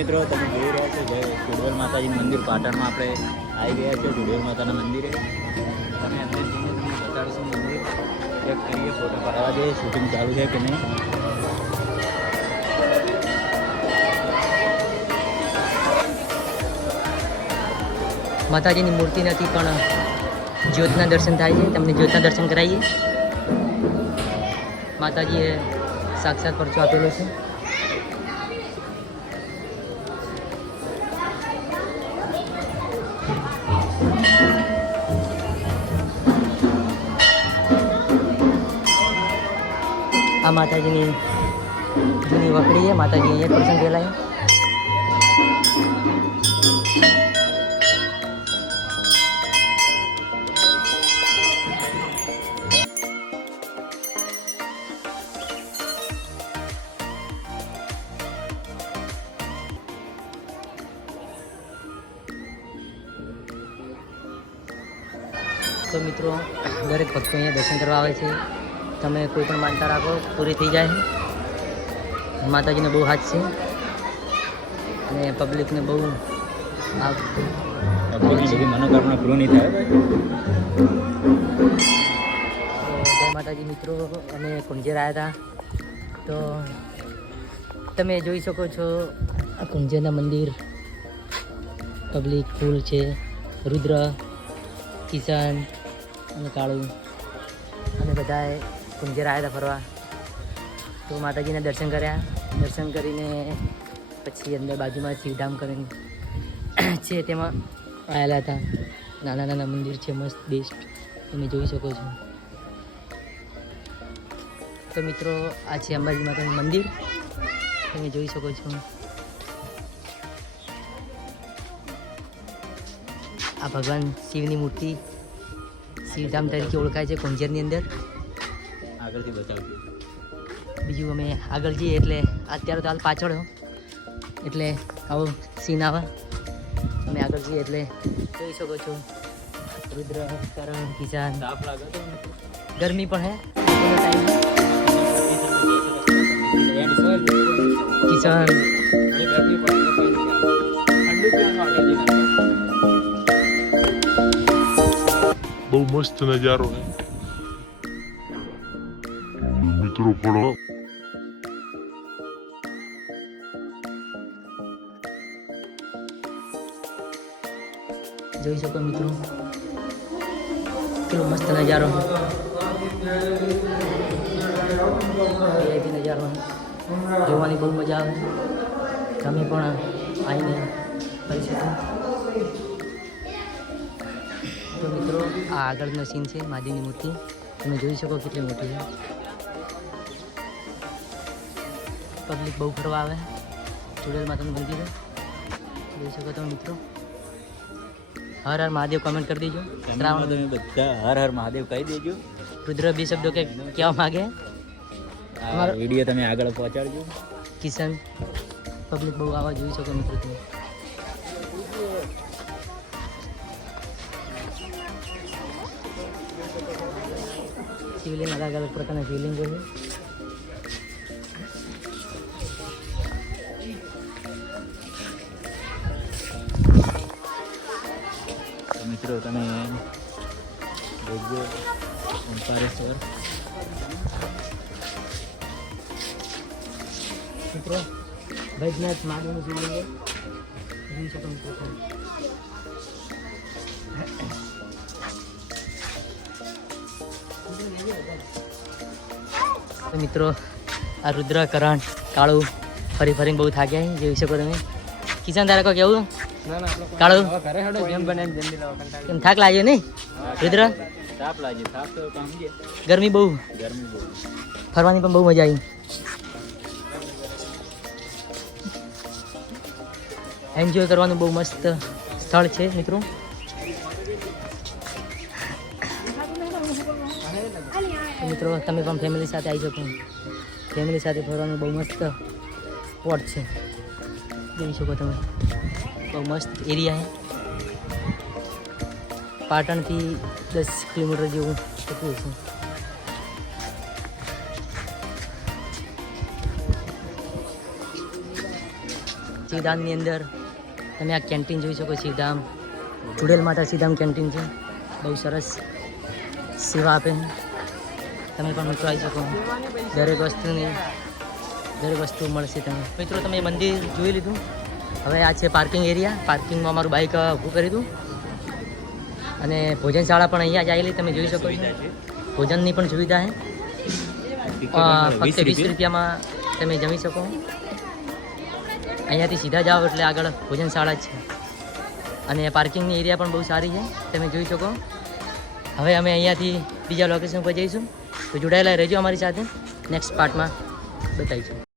મિત્રો તમે જોઈ રહ્યા છો જય ચુડવેલ માતાજી મંદિર પાટણમાં આપણે આવી ગયા છીએ ચુડવેલ માતાના મંદિરે. તમે અંદર જઈને તમને બતાડીશું મંદિર. ચેક કરીએ, ફોટા પાડવા દે, શૂટિંગ ચાલુ છે કે નહીં. માતાજીની મૂર્તિ નથી પણ જ્યોતના દર્શન થાય છે. તમને જ્યોતના દર્શન કરાવીએ. માતાજીએ સાક્ષાત પરચો આપેલો છે. આ માતાજીની જૂની વખડી છે. માતાજી અહીંયા પ્રસંગ થયેલા છે. તો મિત્રો દરેક ભક્તો અહીંયા દર્શન કરવા આવે છે. તમે કોઈ પણ માનતા રાખો પૂરી થઈ જાય. માતાજીને બહુ હાથ છે અને પબ્લિકને બહુ બધી મનોકામના પૂરી નહીં થાય. જય માતાજી મિત્રો, અમે કુંજેર આવ્યા હતા. તો તમે જોઈ શકો છો આ કુંજેરના મંદિર. પબ્લિક ફૂલ છે. રુદ્ર, કિશન અને કાળુ અને બધાએ કુંજેર આવ્યા હતા ફરવા. તો માતાજીના દર્શન કર્યા. દર્શન કરીને પછી અંદર બાજુમાં શિવધામ કરીને છે તેમાં આવેલા હતા. નાના નાના મંદિર છે, મસ્ત બેસ્ટ. તમે જોઈ શકો છો. તો મિત્રો આ છે અંબાજી માતાનું મંદિર. તમે જોઈ શકો છો. આ ભગવાન શિવની મૂર્તિ શિવધામ તરીકે ઓળખાય છે કુંજેરની અંદર. આગળથી બતાવજો. બીજું અમે આગળ જઈએ એટલે અત્યારે તો હાલ પાછળ હો એટલે આવો સીન આવે. અમે આગળ જઈએ એટલે જોઈ શકો છો. રુદ્ર, કરણ, કિસાન. તાપ લાગે તો ગરમી પણ હે. કિસાન બહુ મસ્ત નજારો है મિત્રો. પડો જોઈ શકો મિત્રો કેટલો મસ્ત નજારો. VIP નજારો જોવાની બહુ મજા આવે. તમે પણ આવીને કરી શકો. તો મિત્રો આ આગળનો સીન છે મહાદેવની મૂર્તિ. તમે જોઈ શકો કેટલી મોટી છે. પબ્લિક બહુ ફરવા આવે. ચુડેલ માતાનું મંદિર જોઈ શકો તમે મિત્રો. હર હર મહાદેવ કમેન્ટ કરી દેજો. શ્રાવણ તમે બધા હર હર મહાદેવ કહી દેજો. રુદ્ર બે શબ્દો કે કહેવા માગે. આ વિડીયો તમે આગળ પહોંચાડજો. કિશન પબ્લિક બહુ આવા જોઈ શકો મિત્રો તમે. શિવલિંગ અલગ અલગ પ્રકારના શિવલિંગ છે. તો મિત્રો તમે જોજો ઓમકારેશ્વર. મિત્રો વૈજનાથ મહાદેવનું શિવલિંગ છે. જોઈ શકો મિત્રો તમે. તો મિત્રો આ રુદ્ર, કરણ, કાળુ ફરી ફરીને બહુ થાક્યા છે. જોઈ શકો તમે. કિશન તારે કોઈ કેવું? કાળુ કેમ થાક લાગ્યો નહીં? રુદ્ર તાપ લાગે. તાપ તો કામ છે. ગરમી બહુ. ગરમી બહુ. ફરવાની પણ બહુ મજા આવી. એન્જોય કરવાનું બહુ મસ્ત સ્થળ છે મિત્રો. તો મિત્રો તમે પણ ફેમિલી સાથે આવી શકો. ફેમિલી સાથે ફરવાનું બહુ મસ્ત સ્પોટ છે. જોઈ શકો તમે. બહુ મસ્ત એરિયા છે. પાટણથી 10 કિલોમીટર જેવું થતું છે. શિવધામની અંદર તમે આ કેન્ટીન જોઈ શકો. શિવધામ ચુડેલ માતા શિવધામ કેન્ટીન છે. બહુ સરસ સેવા આપે છે. તમે પણ મિત્રો આવી શકો. દરેક વસ્તુ મળશે તમે. મિત્રો તમે મંદિર જોઈ લીધું. હવે આ છે પાર્કિંગ એરિયા. પાર્કિંગમાં અમારું બાઇક ઊભું કરી દીધું. અને ભોજનશાળા પણ અહીંયા જ આવેલી તમે જોઈ શકો છો. ભોજનની પણ સુવિધા છે. ફક્ત 20 રૂપિયામાં તમે જમી શકો. અહીંયાથી સીધા જાઓ એટલે આગળ ભોજનશાળા જ છે. અને પાર્કિંગની એરિયા પણ બહુ સારી છે તમે જોઈ શકો. હવે અમે અહીંયાથી બીજા લોકેશન પર જઈશું. તો જોડાયેલા રહેજો અમારી સાથે. નેક્સ્ટ પાર્ટમાં બતાવીશું.